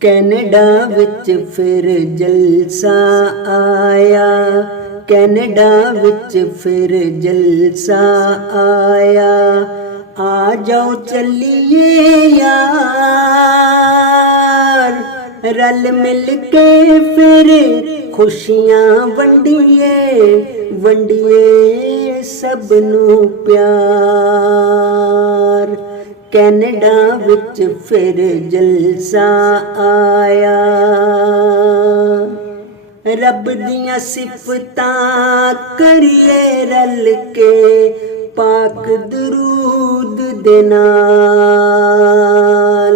Canada ਵਿੱਚ ਫਿਰ ਜਲਸਾ ਆਇਆ, ਕੈਨੇਡਾ ਵਿੱਚ ਫਿਰ ਜਲਸਾ ਆਇਆ। ਆ ਜਾਓ ਚੱਲੀਏ ਯਾਰ, ਰਲ ਮਿਲ ਕੇ ਫਿਰ ਖੁਸ਼ੀਆਂ ਵੰਡੀਏ, ਵੰਡੀਏ ਸਭ ਨੂੰ ਪਿਆਰ। ਕੈਨੇਡਾ ਵਿੱਚ ਫਿਰ ਜਲਸਾ ਆਇਆ। ਰੱਬ ਦੀਆਂ ਸਿਫਤਾਂ ਕਰੀਏ ਰਲ ਕੇ, ਪਾਕ ਦਰੂਦ ਦੇ ਨਾਲ।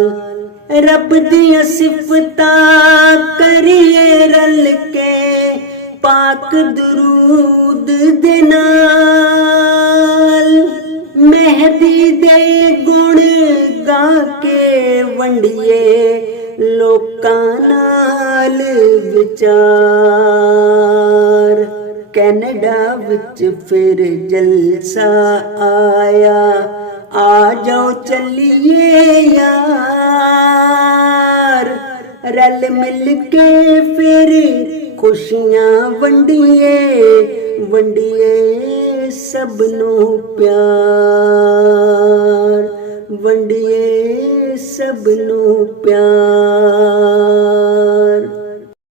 ਰੱਬ ਦੀਆਂ ਸਿਫਤਾਂ ਕਰੀਏ ਰਲ ਕੇ, ਪਾਕ ਦਰੂਦ ਦੇ ਨਾਲ। ਮਹਿਦੀ ਦੇ ਗੁਣ ਗਾ ਕੇ ਵੰਡੀਏ ਲੋਕਾਂ ਨਾਲ ਵਿਚਾਰ। ਕੈਨੇਡਾ ਵਿੱਚ ਫਿਰ ਜਲਸਾ ਆਇਆ। ਆ ਜਾਓ ਚੱਲੀਏ ਯਾਰ, ਰਲ ਮਿਲ ਕੇ ਫਿਰ ਖੁਸ਼ੀਆਂ ਵੰਡੀਏ, ਵੰਡੀਏ ਸਭ ਨੂੰ ਪਿਆਰ।